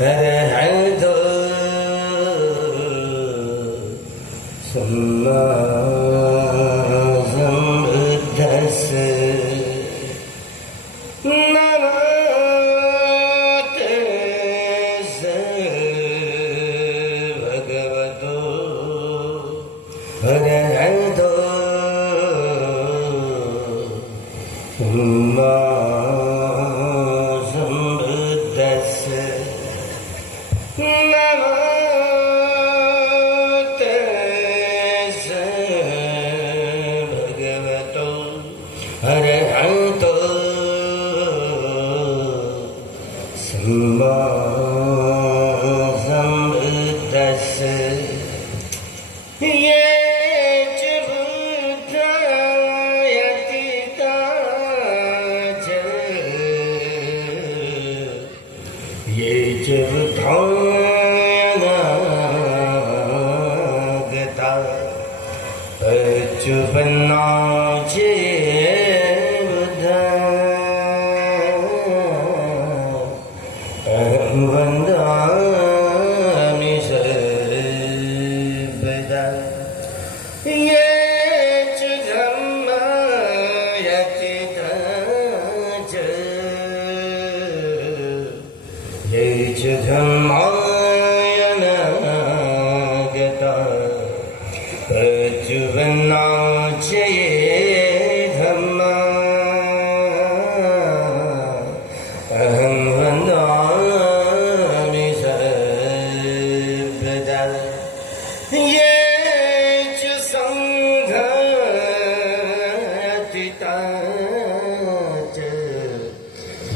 अरहतो सम्मा सम्बुद्धस्स अरहतो सम्मा सम्बुद्धस्स नमो तस्स भगवतो अरहतो सम्मा सम्बुद्धस्स ये च बुद्धायतिता च ये च बुद्धायनागता पच्चुपन्ना च बुद्धा अहं वन्दामि सर्वदा ये च धम्मायतिता च ये च धम्मायनागता पच्चुपन्ना च ये धम्मा अहं वन्दामि सर्वदा ये च सङ्घायतिता च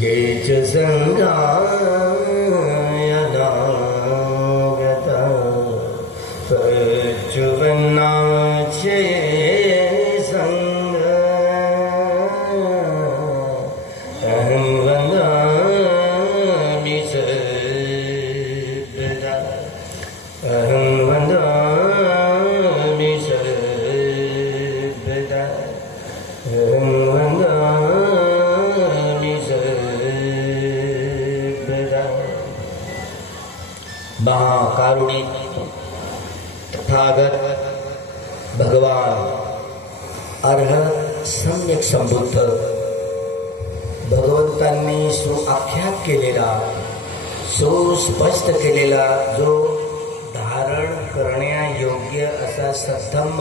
ये च सङ्घायनागता पच्चुपन्ना च ये सङ्घा अहं वन्दामि सर्वदा अहं वन्दामि सर्वदा अहं वन्दामि सर्वदा महाकारुणिक तथागत भगवान अर्हत सम्यक संबुद्ध भगवंतांनी सुआख्यात केलेला सुस्पष्ट केलेला जो धारण करण्यायोग्य असा सद्धम्म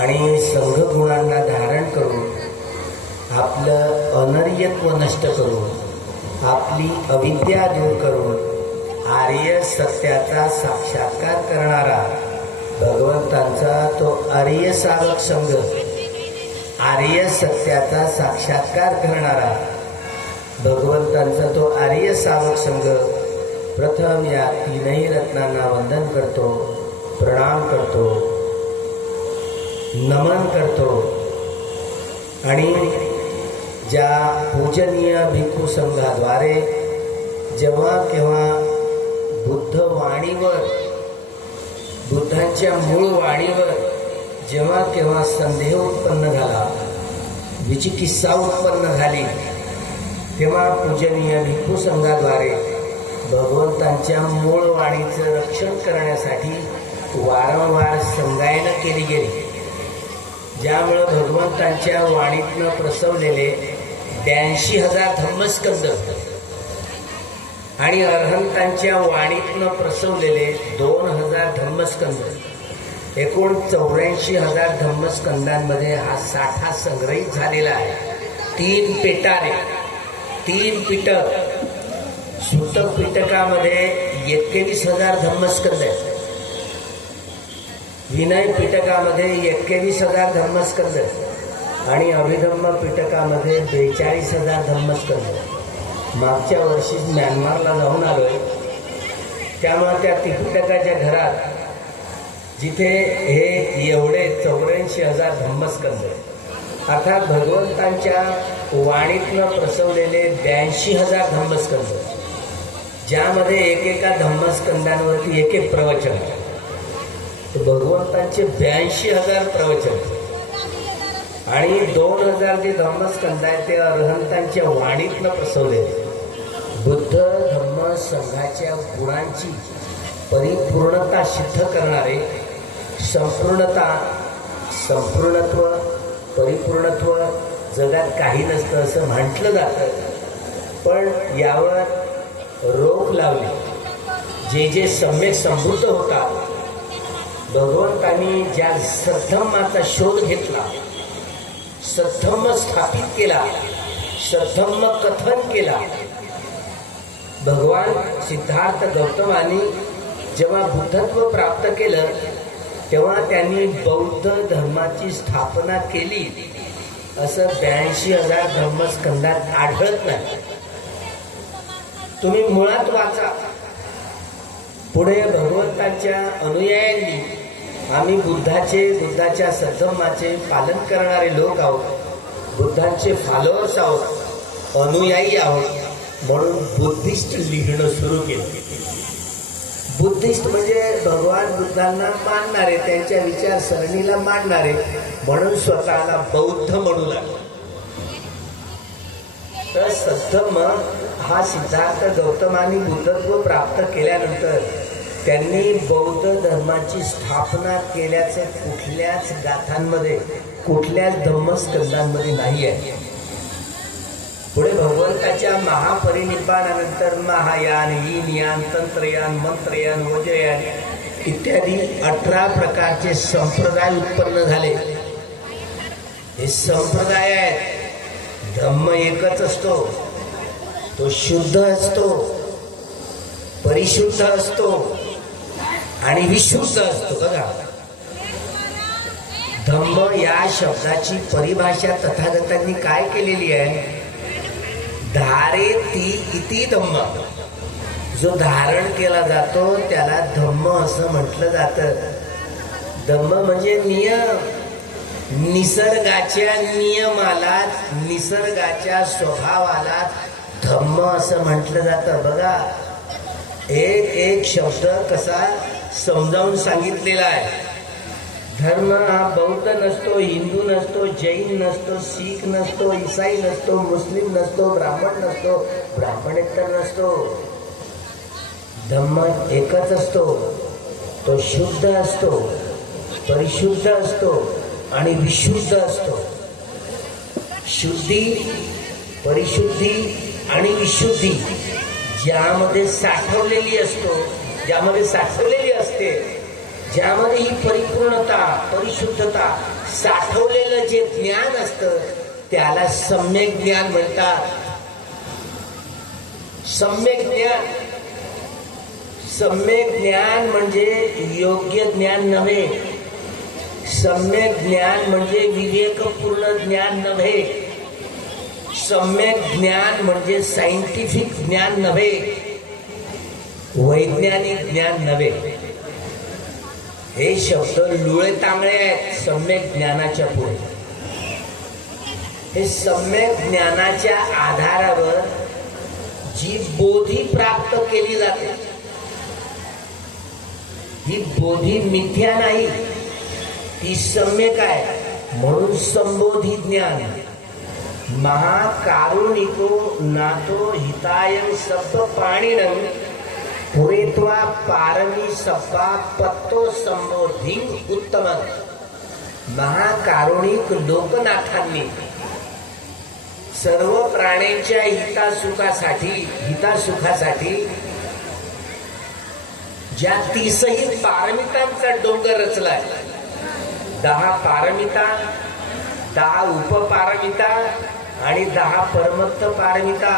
आणि संघगुणांना धारण करून आपलं अनर्यत्व नष्ट करून आपली अविद्या दूर करून आर्य सत्याचा साक्षात्कार करणारा भगवंतांचा तो आर्य साधक संघ आर्य सत्याचा साक्षात्कार करणारा भगवंतांचा तो आर्य साधक संघ प्रथम या तीनही रत्नांना वंदन करतो, प्रणाम करतो, नमन करतो आणि ज्या पूजनीय भिक्खू संघाद्वारे जेव्हा केव्हा बुद्ध वाणीवर बुद्धांच्या मूळ वाणीवर जेव्हा केव्हा संदेह उत्पन्न झाला, विचिकित्सा उत्पन्न झाली, तेव्हा पूजनीय भिक्खू संघाद्वारे भगवंतांच्या मूळ वाणीचं रक्षण करण्यासाठी वारंवार संगायनं केली गेली, ज्यामुळं भगवंतांच्या वाणीतनं प्रसवलेले 82,000 धम्मस्कंद आणि अरहंतांच्या वाणीतनं प्रसवलेले 2,000 धम्मस्कंद एकूण 84,000 धम्मस्कंदांमध्ये हा साठा संग्रहित झालेला आहे. 3 पेटारे 3 पिटक सुतक पिटकामध्ये 21,000 धम्मस्कंद आहेत, विनय पिटकामध्ये 21,000 धम्मस्कंद आणि अभिधम्म पिटकामध्ये 42,000 धम्मस्कंद. मागच्या वर्षी म्यानमारला जाऊन आलोय, त्यामुळे त्या त्रिपिटकाच्या घरात जिथे हे एवढे 84,000 धम्मस्कंद अर्थात भगवंतांच्या वाणीतनं प्रसवलेले 82,000 धम्मस्कंद, ज्यामध्ये एकेका धम्मस्कंदांवरती एक एक प्रवचन, भगवंतांचे 82,000 प्रवचन आणि 2,000 जे धम्मस्कंद आहेत ते अरहंतांच्या वाणीतनं प्रसवले. बुद्ध धम्म संघाच्या गुणांची परिपूर्णता सिद्ध करणारे संपूर्णत्व परिपूर्णत्व जगात काही नसतं असं म्हटलं जातं. पण यावर रोख लावली. जे सम्यक समृद्ध होतात, भगवंतांनी ज्या सद्धम्माचा शोध घेतला, सद्धम्म स्थापित केला, सद्धम्म कथन केला. भगवान सिद्धार्थ गौतमांनी जेव्हा बुद्धत्व प्राप्त केलं तेव्हा त्यांनी बौद्ध धर्माची स्थापना केली असं 82,000 धर्मस्कंदात आढळत नाही. तुम्ही मुळात वाचा. पुढे भगवंतांच्या अनुयायांनी आम्ही बुद्धाच्या सद्धम्माचे पालन करणारे लोक आहोत, बुद्धांचे फॉलोअर्स आहोत, अनुयायी आहोत म्हणून बुद्धिस्ट लिहिणं सुरू केलं. बुद्धिस्ट म्हणजे भगवान बुद्धांना मानणारे, त्यांच्या विचारसरणीला मानणारे, म्हणून स्वतःला बौद्ध म्हणू लागले. तर सद्धम्म हा सिद्धार्थ गौतमांनी बुद्धत्व प्राप्त केल्यानंतर त्यांनी बौद्ध धर्माची स्थापना केल्याचं कुठल्याच गाथांमध्ये, कुठल्याच धम्मस्कंदांमध्ये नाही आहे. पुढे भगवंताच्या महापरिनिब्बाणानंतर महायान, ईनयान, तंत्रयान, मंत्रयान, वज्रयान इत्यादी 18 प्रकारचे संप्रदाय उत्पन्न झाले. हे संप्रदाय आहेत. धम्म एकच असतो, तो शुद्ध असतो, परिशुद्ध असतो आणि विशुद्ध असतो. बघा, धम्म या शब्दाची परिभाषा तथागतांनी काय केलेली आहे? धारेती इति धम्म. जो धारण केला जातो त्याला धम्म असं म्हटलं जातं. धम्म म्हणजे नियम. निसर्गाच्या नियमालाच, निसर्गाच्या स्वभावाला धम्म असं म्हटलं जातं. बघा, एक एक शब्द कसा समजावून सांगितलेला आहे. धर्म हा बौद्ध नसतो, हिंदू नसतो, जैन नसतो, शीख नसतो, ईसाई नसतो, मुस्लिम नसतो, ब्राह्मण नसतो, ब्राह्मणेतर नसतो. धम्म एकच असतो. तो शुद्ध असतो, परिशुद्ध असतो आणि विशुद्ध असतो. शुद्धी, परिशुद्धी आणि विशुद्धी ज्यामध्ये साठवलेली असते, ज्यामध्ये ही परिपूर्णता, परिशुद्धता साठवलेलं जे ज्ञान असतं त्याला सम्यक ज्ञान म्हणतात. सम्यक ज्ञान म्हणजे योग्य ज्ञान नव्हे. सम्यक ज्ञान म्हणजे विवेकपूर्ण ज्ञान नव्हे. सम्यक ज्ञान म्हणजे सायंटिफिक ज्ञान नव्हे, वैज्ञानिक ज्ञान नव्हे. हे शब्द लुळे तांगळे आहेत सम्यक ज्ञानाच्या पुढे. हे सम्यक ज्ञानाच्या आधारावर जी बोधी प्राप्त केली जाते, ही बोधी मिथ्या नाही, ती सम्यक आहे. म्हणून संबोधी ज्ञान. महाकारुणिको नातो हितायन सब्ब पाणिनं पुरेत्वा पारमी सब्बा पत्तो संबोधी उत्तम. महाकारुणिक लोकनाथांनी सर्व प्राण्यांच्या हितासुखासाठी ज्या 30 पारमितांचा डोंगर रचलाय, 10 पारमिता, 10 उपपारमिता आणि 10 परमत्त पारमिता,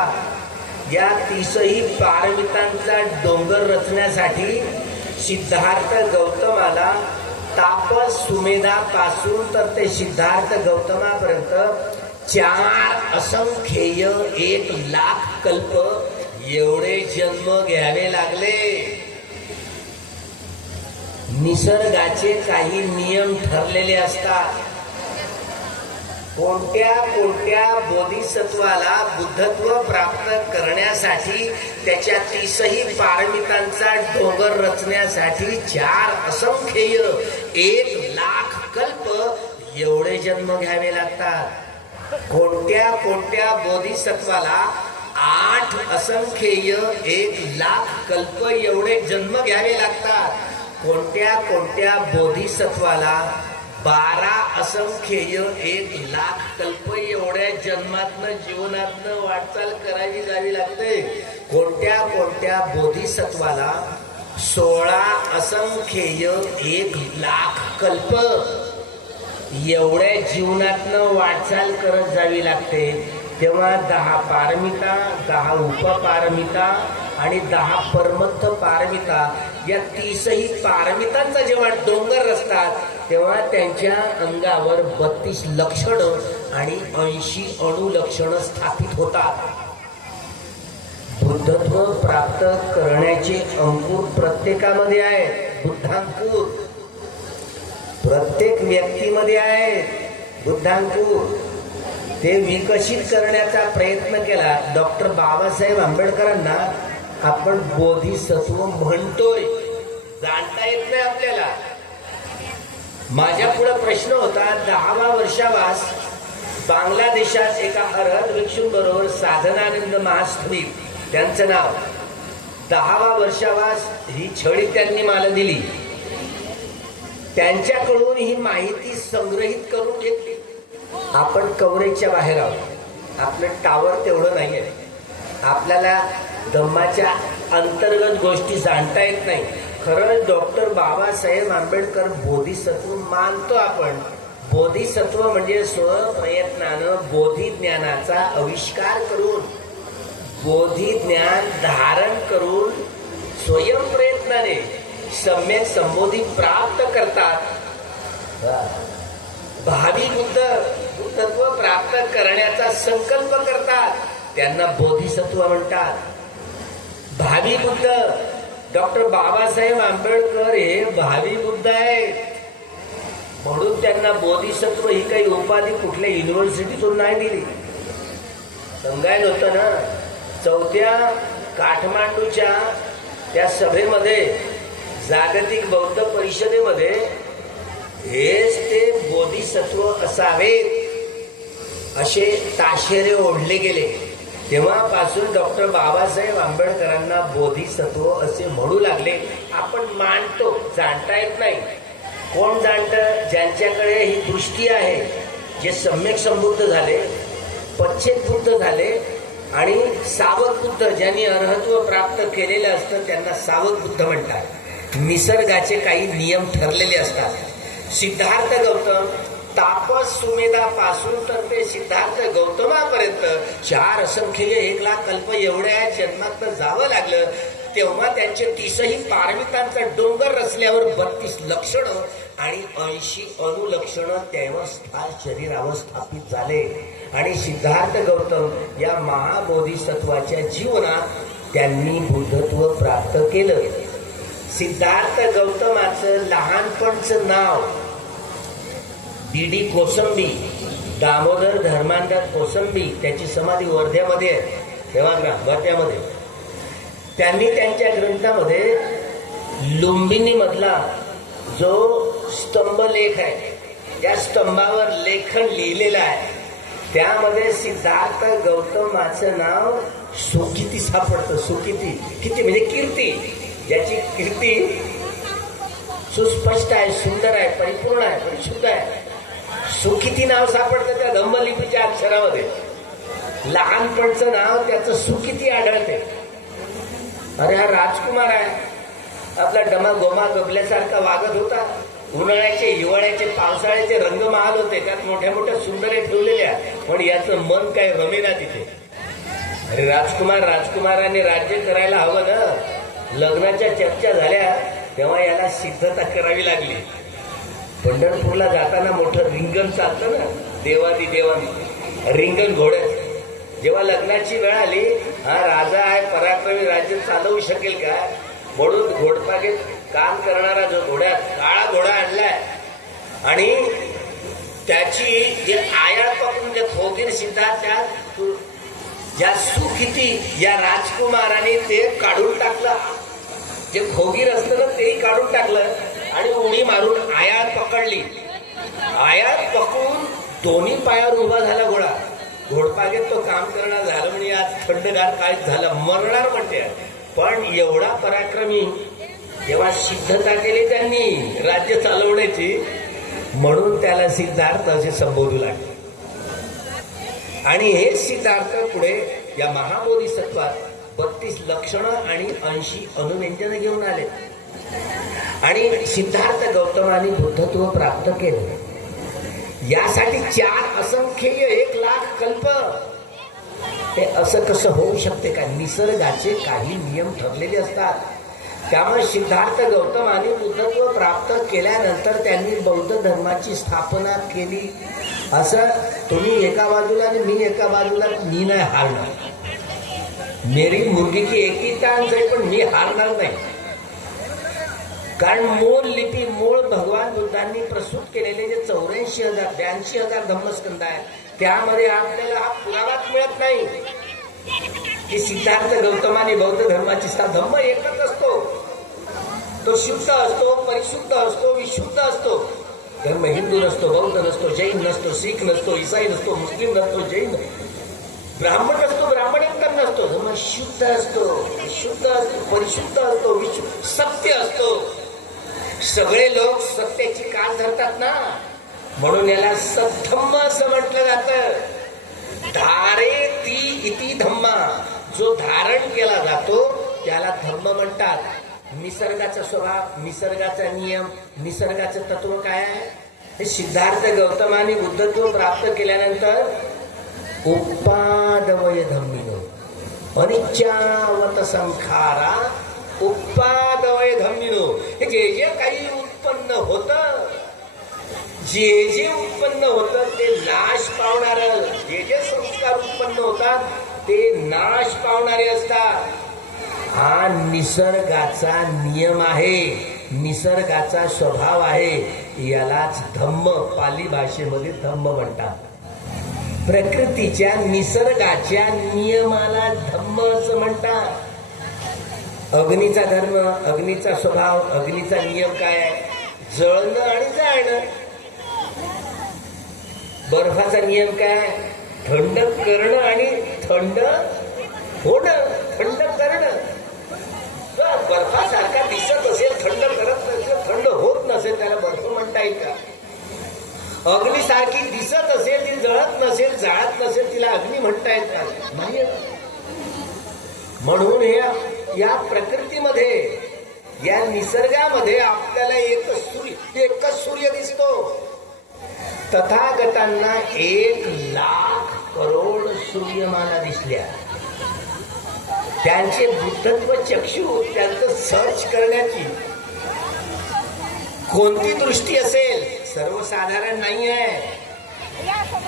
या 30 पारमितांचा डोंगर रचण्यासाठी सिद्धार्थ गौतमाला तापस सुमेधापासून तर ते सिद्धार्थ गौतमापर्यंत 4 असंख्येय 1,00,000 कल्प एवढे जन्म घ्यावे लागले. निसर्गाचे काही नियम ठरलेले असतात. कोणत्या बोधिसत्वाला बुद्धत्व प्राप्त करण्यासाठी त्याच्या 30 पारमितांचा डोंगर रचण्यासाठी 4 असंख्येय 1,00,000 कल्प एवढे जन्म घ्यावे लागतात. कोणत्या बोधिसत्वाला 8 असंख्येय 1,00,000 कल्प एवढे जन्म घ्यावे लागतात. कोणत्या कोणत्या बोधिसत्वाला 12 असंख्येय 1,00,000 कल्प एवढ्या जन्मातनं जीवनातनं वाटचाल करावी जावी लागते. कोणत्या कोणत्या बोधिसत्वाला 16 असंख्येय 1,00,000 कल्प एवढ्या जीवनातनं वाटचाल करत जावी लागते. तेव्हा 10 पारमिता, 10 उपपारमिता आणि 10 परमत्थ पारमिता या 30ही पारमितांचा जेव्हा डोंगर रचतात तेव्हा त्यांच्या अंगावर 32 लक्षणं आणि 80 अणुलक्षणं स्थापित होतात. बुद्धत्व प्राप्त करण्याचे अंकुर प्रत्येकामध्ये आहेत. बुद्धांकुर प्रत्येक व्यक्तीमध्ये आहेत. बुद्धांकुर ते विकसित करण्याचा प्रयत्न केला. डॉक्टर बाबासाहेब आंबेडकरांना आपण बोधिसत्व म्हणतोय, जाणता येत नाही आपल्याला. माझ्या पुढे प्रश्न होता, 10वा वर्षावास बांगलादेशात एका अरहत भिक्षूंबरोबर साधनानंद महास्थवी त्यांचं नाव, 10वा वर्षावास ही छडी त्यांनी मला दिली. त्यांच्याकडून ही माहिती संग्रहित करून घेतली. आपण कव्हरेजच्या बाहेर आहोत, आपलं टावर तेवढं नाही आहे, आपल्याला धम्माच्या अंतर्गत गोष्टी जाणता येत नाही. खरंच डॉक्टर बाबासाहेब आंबेडकर बोधिसत्व मानतो आपण. बोधिसत्व म्हणजे स्वप्रयत्नानं बोधिज्ञानाचा आविष्कार करून, बोधिज्ञान धारण करून स्वयंप्रयत्नाने सम्यक संबोधी प्राप्त करतात. भावी बुद्धत्व प्राप्त करण्याचा संकल्प करतात, त्यांना बोधिसत्व म्हणतात. भावी बुद्ध डॉक्टर बाबासाहेब आंबेडकर हे भावी बुद्ध आहेत, म्हणून त्यांना बोधिसत्व ही काही उपाधी कुठल्या युनिव्हर्सिटीतून नाही दिली. सांगायला होतं ना, 4थ्या काठमांडूच्या त्या सभेमध्ये, जागतिक बौद्ध परिषदेमध्ये हेच ते बोधिसत्व असावेत असे ताशेरे ओढले गेले. तेव्हापासून डॉक्टर बाबासाहेब आंबेडकरांना बोधिसत्व असे म्हणू लागले. आपण मानतो, जाणता येत नाही. कोण जाणतं? ज्यांच्याकडे ही दृष्टी आहे, जे सम्यक संबुद्ध झाले, पश्चेत बुद्ध झाले आणि सावध बुद्ध, ज्यांनी अर्हत्व प्राप्त केलेलं असतं त्यांना सावध बुद्ध म्हणतात. निसर्गाचे काही नियम ठरलेले असतात. सिद्धार्थ गौतम तापस सुमेधापासून तर ते सिद्धार्थ गौतमापर्यंत 4 असंख्येय 1,00,000 कल्प एवढ्या जन्मात जावं लागलं. तेव्हा त्यांचे 30ही पारमितांचा डोंगर रचल्यावर 32 लक्षणं आणि 80 अणुलक्षणं तेव्हा शरीरावर स्थापित झाले. आणि सिद्धार्थ गौतम या महाबोधिसत्वाच्या जीवनात त्यांनी बुद्धत्व प्राप्त केलं. सिद्धार्थ गौतमाचं लहानपणचं नाव डी कोसंबी, दामोदर धर्मांतर कोसंबी. त्याची समाधी वर्ध्यामध्ये आहे, सेवाग्राम वर्ध्यामध्ये. त्यांनी त्यांच्या ग्रंथामध्ये लुंबिनी मधला जो स्तंभलेख आहे, त्या स्तंभावर लेखन लिहिलेलं आहे. त्यामध्ये सिद्धार्थ गौतमाचं नाव सुकिती सापडतं. सुकिती, किती म्हणजे कीर्ती, ज्याची कीर्ती सुस्पष्ट आहे, सुंदर आहे, परिपूर्ण आहे, परिशुद्ध आहे. सुकिती नाव सापडतं त्या धम्मलिपीच्या अक्षरामध्ये. लहानपणचं नाव त्याचं सुकिती आढळते. अरे हा राजकुमार आहे, आपला डमा गोमा गबल्यासारखा वागत होता. उन्हाळ्याचे, हिवाळ्याचे, पावसाळ्याचे रंगमहाल होते, त्यात मोठ्या मोठ्या सुंदरे ठेवलेल्या, पण याचं मन काय रमेना तिथे. अरे राजकुमाराने राज्य करायला हवं ना. लग्नाच्या चर्चा झाल्या तेव्हा याला सिद्धता करावी लागली. पंढरपूरला जाताना मोठं रिंगण चालतं ना, देवानी रिंगण घोड्यात. जेव्हा लग्नाची वेळ आली, हा राजा आहे, पराक्रमी, राज्य चालवू शकेल का, म्हणून घोडपागे काम करणारा जो घोड्यात काळा घोडा आणलाय आणि त्याची जे आयाळ पकडून जे खोगीर सिद्धाच्या ज्या सुकिती या राजकुमाराने ते काढून टाकलं. जे खोगीर असतं ना तेही काढून टाकलं आणि उडी मारून आयात पकडली. आयात पकडून दोन्ही पायावर उभा झाला घोडा. घोडपागेत तो काम करणार झालं म्हणजे आज थंडगार काय झालं मरणार म्हणते. पण एवढा पराक्रमी तेव्हा सिद्धता केली त्यांनी राज्य चालवण्याची, म्हणून त्याला सिद्धार्थ असे संबोधू लागले. आणि हे सिद्धार्थ पुढे या महाबोधिसत्वात 32 लक्षणं आणि 80 अनुव्यंजन घेऊन आले. आणि सिद्धार्थ गौतमाने बुद्धत्व प्राप्त केले. यासाठी 4 असंख्येय 1 लाख कल्प. हे असं कसं होऊ शकते का? निसर्गाचे काही नियम ठरलेले असतात. त्यामुळे सिद्धार्थ गौतमाने बुद्धत्व प्राप्त केल्यानंतर त्यांनी बौद्ध धर्माची स्थापना केली. असं तुम्ही एका बाजूला आणि मी एका बाजूला, मी नाही हारणार. मेरी मुर्गी की एक ही टांग आहे, पण मी हारणार नाही. कारण मूळ लिपी, मूळ भगवान बुद्धांनी प्रस्तुत केलेले जे 84,000-82,000 धम्मस्कंद आहे, त्यामध्ये आपल्याला हा पुरावाच मिळत नाही की सिद्धार्थ गौतमाने बौद्ध धर्माची धम्म एकच असतो. तो शुद्ध असतो, परिशुद्ध असतो, विशुद्ध असतो. धर्म हिंदू नसतो, बौद्ध नसतो, जैन नसतो, शीख नसतो, ईसाई नसतो, मुस्लिम नसतो, जैन ब्राह्मण नसतो, ब्राह्मणेतर नसतो. धर्म शुद्ध असतो, शुद्ध असतो, परिशुद्ध असतो, सत्य असतो. सगळे लोक सत्याची कास धरतात ना, म्हणून याला सद्धम्म असं म्हटलं जातं. धारे ती इति धम्मा, जो धारण केला जातो त्याला धम्म म्हणतात. निसर्गाचा स्वभाव, निसर्गाचा नियम, निसर्गाचं तत्व काय आहे? हे सिद्धार्थ गौतमाने बुद्धत्व प्राप्त केल्यानंतर उपादवय धम्मिनो अनिच्चावत संखारा उपादवय धम्मिनो. हे जे काही उत्पन्न होतं, जे उत्पन्न होतं ते नाश पावणार. जे संस्कार उत्पन्न होतात ते नाश पावणारे असतात. हा निसर्गाचा नियम आहे, निसर्गाचा स्वभाव आहे. यालाच धम्म, पाली भाषेमध्ये धम्म म्हणतात. प्रकृतीच्या निसर्गाच्या नियमाला धम्म असं म्हणतात. अग्नीचा धर्म, अग्नीचा स्वभाव, अग्नीचा नियम काय आहे? जळणं आणि जाळणं. बर्फाचा नियम काय? थंड करणं आणि थंड होणं, थंड करणं. बर्फासारखा दिसत असेल, थंड करत नसेल, थंड होत नसेल, त्याला बर्फ म्हणता येईल का? अग्नीसारखी दिसत असेल, ती जळत नसेल, जाळत नसेल, तिला अग्नी म्हणता येत का? नाही. म्हणून या प्रकृतीमध्ये, या निसर्गामध्ये आपल्याला एकच सूर्य दिसतो. तथागतांना 1 लाख करोड सूर्यमाना दिसल्या. त्यांचे बुद्धत्व चक्षु, त्यांचं सर्च करण्याची कोणती दृष्टी असेल, सर्वसाधारण नाही आहे.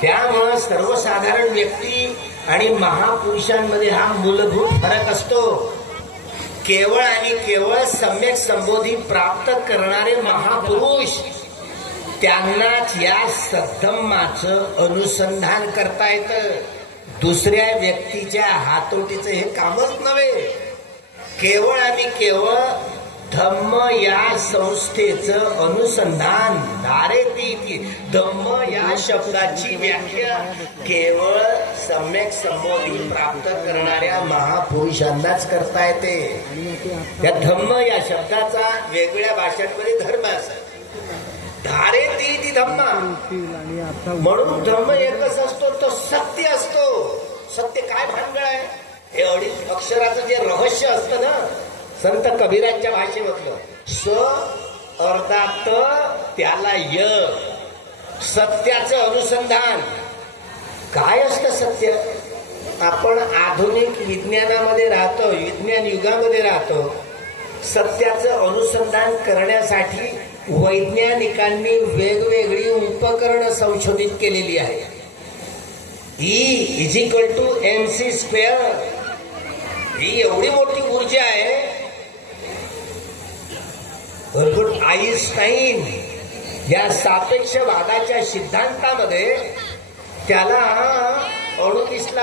त्यामुळं सर्वसाधारण व्यक्ती आणि महापुरुषांमध्ये हा मूलभूत फरक असतो. केवळ आणि केवळ सम्यक संबोधी प्राप्त करणारे महापुरुष, त्यांनाच या सद्धम्माचं अनुसंधान करता येतं. दुसऱ्या व्यक्तीच्या हातोटीचं हे कामच नव्हे. केवळ आणि केवळ धम्म या संस्थेचं अनुसंधान. धारेती धम्म या शब्दाची व्याख्या केवळ सम्यक संबोधी प्राप्त करणाऱ्या महापुरुषांनाच करता येते. या धम्म या शब्दाचा वेगळ्या भाषांमध्ये धर्म असतो. धारेती धम्मा, म्हणून धम्म एकच असतो, तो सत्य असतो. सत्य काय भानगड आहे? हे अडीच अक्षराचं जे रहस्य असतं ना, संत कबीरांच्या भाषेमधलं, स अर्धा त त्याला य, सत्याचं अनुसंधान. काय असतं सत्य? आपण आधुनिक विज्ञानामध्ये राहतो, विज्ञान युगामध्ये राहतो. सत्याचं अनुसंधान करण्यासाठी वैज्ञानिकांनी वेगवेगळी उपकरणं संशोधित केलेली आहे. E = mc². ही एवढी मोठी ऊर्जा आहे. अल्बर्ट आईन्स्टाईन या सापेक्षवादाच्या सिद्धांतामध्ये त्याला अणू दिसला.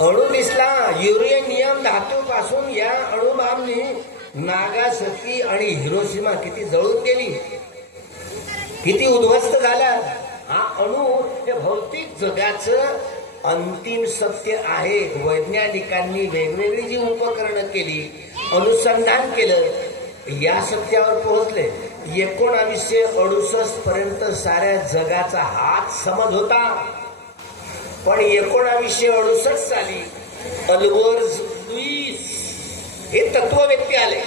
अणू दिसला. युरेनियम धातूपासून या अणुबॉम्बनी नागासाकी आणि हिरोशिमा किती जळून गेली, किती उद्ध्वस्त झाला. हा अणु हे भौतिक जगाचं अंतिम सत्य आहे. वैज्ञानिकांनी वेगवेगळी जी उपकरणं केली, अनुसंधान केलं, या सत्यावर पोहोचले. 1968 पर्यंत साऱ्या जगाचा हात समज होता. पण 1968 साली अल्बर्ट लुईस हे तत्ववेत्ते आले.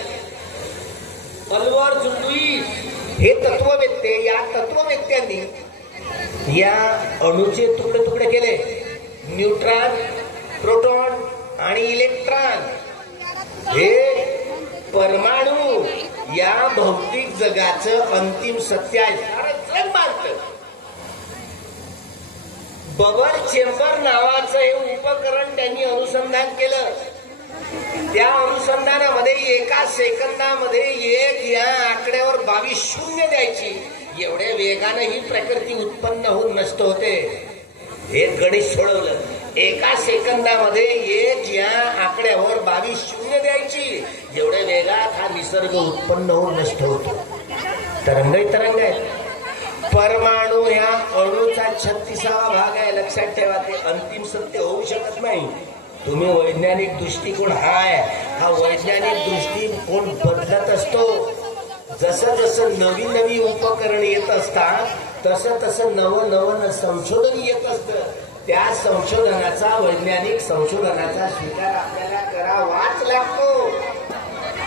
अल्बर्ट लुईस हे तत्ववेत्ते, या तत्ववेत्त्यांनी या अणूचे तुकडे तुकडे केले. न्यूट्रॉन, प्रोटॉन आणि इलेक्ट्रॉन हे परमाणू या भौतिक जगाचं अंतिम सत्य आहे. सारं जग मानतं. बबल चेंबर नावाचं हे उपकरण त्यांनी अनुसंधान केलं. त्या अनुसंधानामध्ये 1 सेकंदामध्ये 1 या आकड्यावर 22 शून्य द्यायची. एवढ्या वेगानं ही प्रकृती उत्पन्न होऊन नष्ट होते. हे गणित सोडवलं. 1 सेकंदामध्ये 1 या आकड्यावर 22 शून्य द्यायची. जेवढ्या वेगात हा निसर्ग उत्पन्न होऊन नष्ट होतो. तरंगही तरंग आहे. परमाणू ह्या अणूचा 36वा भाग आहे. लक्षात ठेवा, ते अंतिम सत्य होऊ शकत नाही. तुम्ही वैज्ञानिक दृष्टिकोन हा वैज्ञानिक दृष्टिकोन बदलत असतो. जसं जसं नवीन नवी उपकरण येत असतात तसं तसं नवं संशोधन येत असतं. त्या संशोधनाचा, वैज्ञानिक संशोधनाचा स्वीकार आपल्याला करावाच लागतो.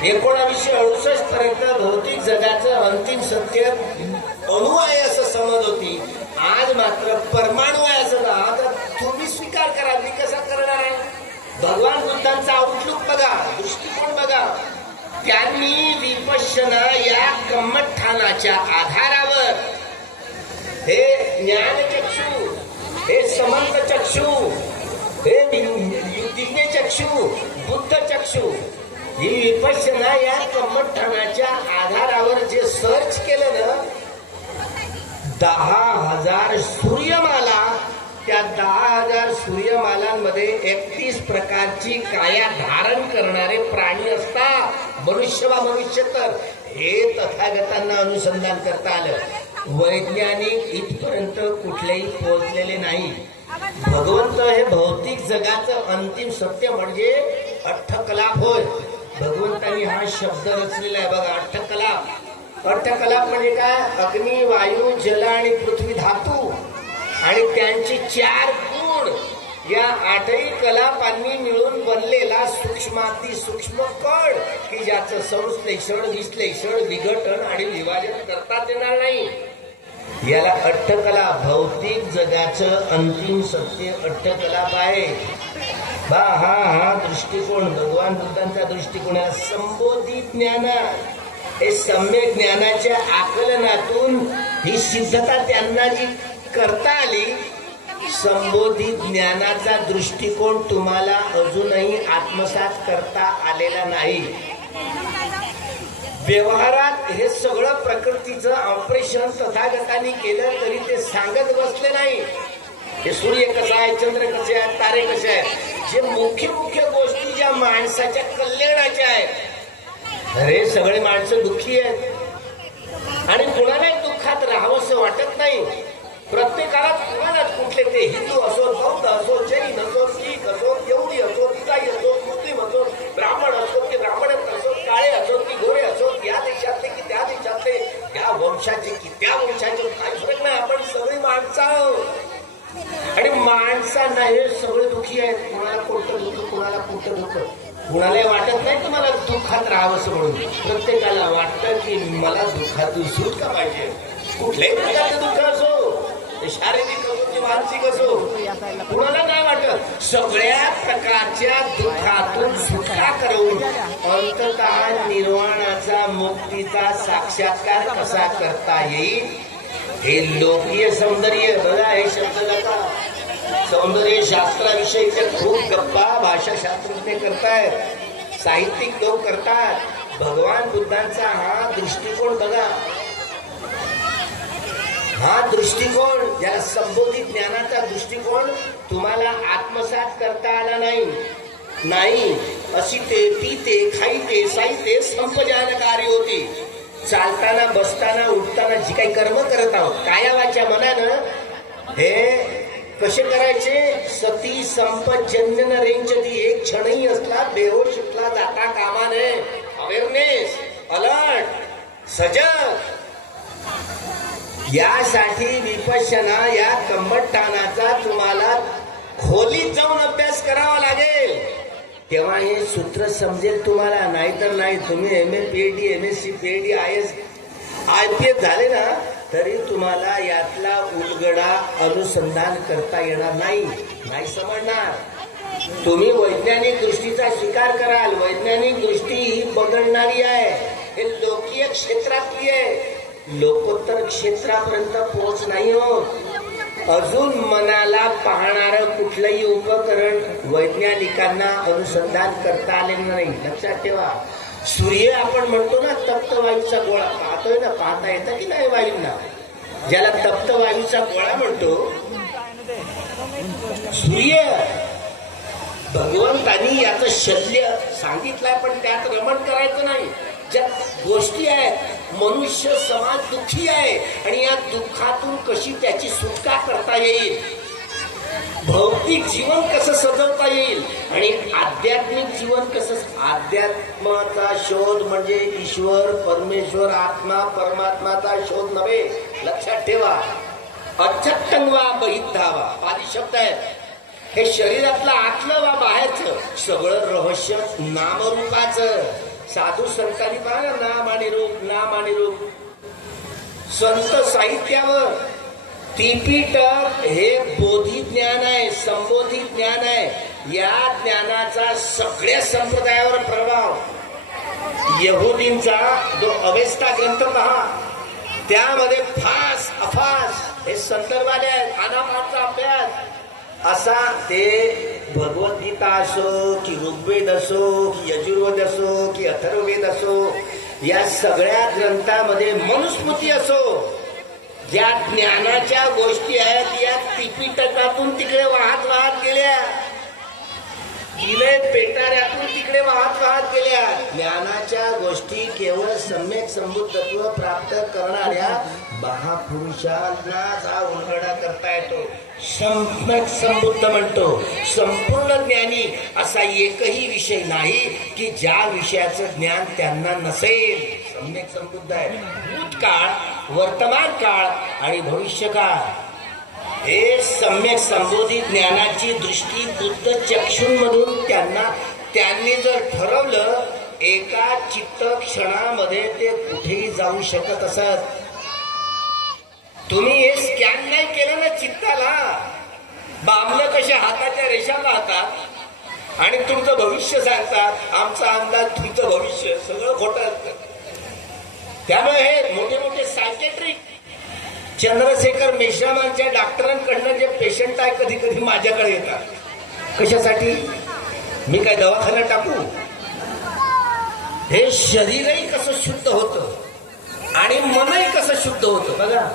1968 पर्यंत भौतिक जगाचं अंतिम सत्य अणू आहे असं समज होती. आज मात्र परमाणू आहे असं ना. आता तुम्ही स्वीकार करा, मी कसा करणार आहे? भगवान बुद्धांचा आउटलुक बघा, दृष्टिकोन बघा. त्यांनी विपश्यना या कम्मठानाच्या आधारावर हे ज्ञानचक्षु, हे समंत चक्षु, हे दिव्य चक्षु, बुद्ध चक्षु, ही विपश्यना या कम्मठानाच्या आधारावर जे सर्च केलं ना, 10,000 सूर्यमाला, त्या 10,000 सूर्यमालांमध्ये 31 प्रकारची काया धारण करणारे प्राणी असतात. मनुष्य वा मनुष्य तर हे तथागतांना अनुसंधान करता आलं. वैज्ञानिक इथपर्यंत कुठलेही पोहोचलेले नाही. भगवंत हे भौतिक जगाचं अंतिम सत्य म्हणजे अठ्ठकलाप होय. भगवंतांनी हा शब्द रचलेला आहे बघा, अठ्ठकलाप. अठ्ठकलाप म्हणजे काय? अग्नी, वायू, जल आणि पृथ्वी धातू आणि त्यांची 4 गुण या 8ही कलापांनी मिळून बनलेला सूक्ष्माती सूक्ष्म कण, की ज्याचं संश्लेषण, विश्लेषण, विघटन आणि विभाजन करताच येणार नाही. याला अठ्ठकलाप, भौतिक जगाचं अंतिम सत्य अठ्ठकलाप आहे. हा दृष्टिकोन भगवान बुद्धांचा दृष्टिकोन आहे. संबोधी ज्ञान हे सम्यक ज्ञानाच्या आकलनातून ही सिद्धता त्यांना जी करता आली. संबोधित ज्ञानाचा दृष्टिकोन तुम्हाला अजूनही आत्मसात करता आलेला नाही. व्यवहारात हे सगळं प्रकृतीचं ऑपरेशन तथागतांनी केलं तरी ते सांगत बसले नाही. हे सूर्य कसा आहे, चंद्र कसे आहेत, तारे कसे आहेत, जे मुख्य मुख्य गोष्टी ज्या माणसाच्या कल्याणाच्या आहेत. अरे सगळे माणसं दुःखी आहेत आणि कुणालाही दुःखात राहावंसं वाटत नाही. प्रत्येकाला कुणालाच, कुठले ते हिंदू असो, बौद्ध असो, जैन असो, शीख असो, यहुदी असो, इसाई असो, मुस्लिम असो, ब्राह्मण असो की ब्राह्मणच असो, काळे असो की गोरे असो, या देशातले की त्या देशातले, या वंशाचे की त्या वंशाचे, काही फरक नाही. आपण सगळी माणसं आहोत आणि माणसांना हे सगळे दुःखी आहेत. कुणाला कोणतं दुःख, कुणाला कोणतं दुःख, कुणालाही वाटत नाही की मला दुःखात राहावंसं म्हणून. प्रत्येकाला वाटतं की मला दुःखातून सुटका पाहिजे. कुठल्याही प्रकारचं दुःख असो, शारीरिक असो की मानसिक असो, कुणाला नाही वाटत. सगळ्या प्रकारच्या दुःखातून सुटका करून अंततः निर्वाणाचा, मुक्तीचा साक्षात्कार कसा करता येईल, हे लोकीय सौंदर्य. बघा, हे शब्द नका, सौंदर्य शास्त्राविषयीच्या खूप गप्पा भाषाशास्त्रज्ञ करतायत, साहित्यिक लोक करतात. भगवान बुद्धांचा हा दृष्टिकोन बघा, हा दृष्टिकोन, ज्याला संबोधित ज्ञानाचा दृष्टिकोन तुम्हाला आत्मसात करता आला नाही. अशी ते पिते, खाईते, साईते संपजानकारी होती. चालताना, बसताना, उठताना जी काही कर्म करत आहोत, काया वाचा मनानं हे कसे करायचे? सती संपजन्य न रेंचती, एक क्षणही असला बेहोश सुटला जाता कामा नये. अवेअरनेस, अलर्ट, सजग. यासाठी विपश्यना या कम्मठाणाचा तुम्हाला खोलीत जाऊन अभ्यास करावा लागेल. तेव्हा हे सूत्र समजेल तुम्हाला. नाहीतर नाही. तुम्ही MA PhD MSc PhD IAS IPS झाले ना तरी तुम्हाला यातला उलगडा अनुसंधान करता येणार नाही. नाही समजणार. तुम्ही वैज्ञानिक दृष्टीचा स्वीकार कराल. वैज्ञानिक दृष्टी ही बदलणारी आहे. हे लोकीय क्षेत्रातली आहे. लोकोत्तर क्षेत्रापर्यंत पोहोच नाही होत. अजून मनाला पाहणारं कुठलंही उपकरण वैज्ञानिकांना अनुसंधान करता आले नाही. लक्षात ठेवा. सूर्य आपण म्हणतो ना तप्त वायूचा गोळा. पाहतोय ना, पाहता येतं की नाही वायूंना? ज्याला तप्त वायूचा गोळा म्हणतो सूर्य, भगवंतांनी याचं शल्य सांगितलंय पण त्यात रमण करायचं नाही. ज्या गोष्टी आहेत, मनुष्य समाज दुःखी आहे आणि या दुःखातून कशी त्याची सुटका करता येईल, भौतिक जीवन कसं सजवता येईल आणि आध्यात्मिक जीवन कसं. अध्यात्माचा शोध म्हणजे ईश्वर, परमेश्वर, आत्मा, परमात्माचा शोध नव्हे. लक्षात ठेवा. अचट्टंग वा बहिद्धावा आदी शब्द आहेत. हे शरीरातलं आतलं वा बाहेरचं सगळं रहस्य नामरूपाचं. साधू संतांनी पहा ना, नाम आणि रूप, नाम आणि रूप. संत साहित्यावर त्रिपिटक हे बोधी ज्ञान आहे, संबोधी ज्ञान आहे. या ज्ञानाचा सगळ्या संप्रदायावर प्रभाव. यहुदींचा जो अवेस्ता ग्रंथ पहा, त्यामध्ये फास अफास हे संदर्भ आले आहेत. अनापातचा अभ्यास असा ते भगवद्गीता असो की ऋग्वेद असो की यजुर्वेद असो की अथर्ववेद असो, या सगळ्या ग्रंथामध्ये मनुस्मृती असो, ज्या ज्ञानाच्या गोष्टी आहेत या त्रिपिटकातून तिकडे वाहत वाहत गेल्या. विलय पेटाऱ्यातून तिकडे वाहत वाहत गेल्या. ज्ञानाच्या गोष्टी केवळ सम्यक संबुद्धत्व प्राप्त करणाऱ्या महापुरुषांनाच हा उलगडा करता येतो. सम्यक संबुद्ध म्हणतो. संपूर्ण ज्ञानी असा एकही विषय नाही की ज्या विषयाचं ज्ञान त्यांना नसेल. सम्यक संबुद्ध आहे. भूतकाळ, वर्तमान काळ आणि भविष्यकाळ हे सम्यक संबोधित ज्ञानाची दृष्टी बुद्ध चक्षुंमधून त्यांनी जर ठरवलं, एका चित्त क्षणामध्ये ते कुठेही जाऊ शकत असत. तुम्ही हे स्कॅन नाही केलं ना चित्ताला, बामलं कशा हाताच्या रेषा पाहतात आणि तुमचं भविष्य सांगतात. आमचा अंदाज तुमचं भविष्य सगळं खोटं असतं. त्यामुळे हे मोठे मोठे सायकेट्रिक चंद्रशेखर मेश्रामांच्या डॉक्टरांकडनं जे पेशंट आहे कधी कधी माझ्याकडे येतात. कशासाठी? मी काय दवाखाना टाकू? हे शरीरही कसं शुद्ध होतं आणि मनही कसं शुद्ध होतं बघा.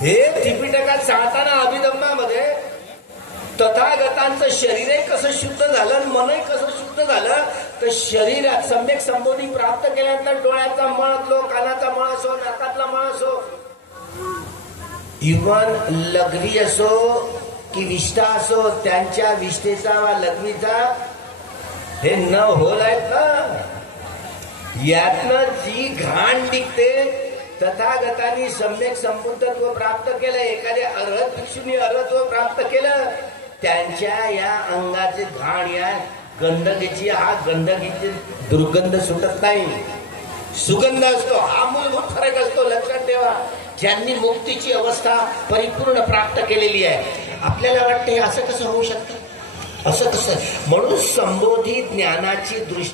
हे त्रिपिटकात सांगताना अभिधम्मामध्ये तथागतांचं शरीरही कसं शुद्ध झालं आणि मनही कसं शुद्ध झालं. तर शरीरात सम्यक संबोधी प्राप्त केल्यानंतर डोळ्याचा मळ असो, कानाचा मळ असो, नाकातला मळ असो, इव्हन लघवी असो की विष्ठा असो, त्यांच्या विष्ठेचा वा लघवीचा हे न होल आहेत ना, यातनं जी घाण निघते. तथागतांनी सम्यक संबुद्धत्व प्राप्त केलं, एखाद्या अर्हत भिक्षूंनी अर्हत्व प्राप्त केलं, त्यांच्या या अंगाचे घाण या गंदगीची, हा गंदगीची दुर्गंध सुटत नाही, सुगंध असतो. हा मूलभूत फरक असतो. लक्षात ठेवा. ज्यांनी मुक्तीची अवस्था परिपूर्ण प्राप्त केलेली आहे, आपल्याला वाटते असं कसं होऊ शकतं, असं कसं. म्हणून संबोधी ज्ञानाची दृष्टी